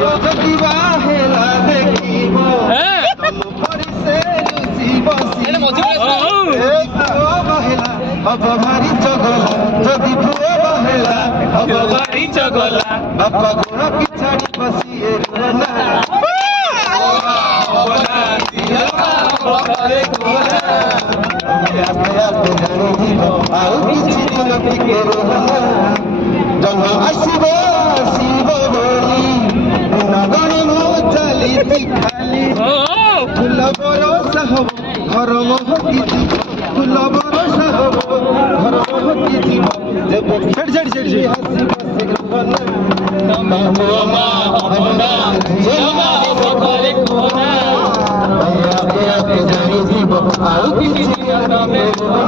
যদি বাহেলা দেখিব পরিসে লুচি বসি বাহেলা হব ভারি চগলা যদি ভুয়া বাহেলা হব ভারি চগলা বাপা গোড়া পিছাড়ি বসিয়ে রোনা ଆଉ କିଛି ଦିନ ଟିକେ ରହନା ଜନ ଆସିବ ଆସିବ ବୋଲି ନଗଣୀ ମୁଁ ଚାଲିଛି ଖାଲି ଫୁଲ ବରଷା ହବ ଘର ମହକି ଯିବ ଫୁଲ ବରଷା ହବ ଘର ମହକି ଯିବ ଯେବେ ଆସିବ ସେ ରହନା ଆଉ କିଛି ଦିନ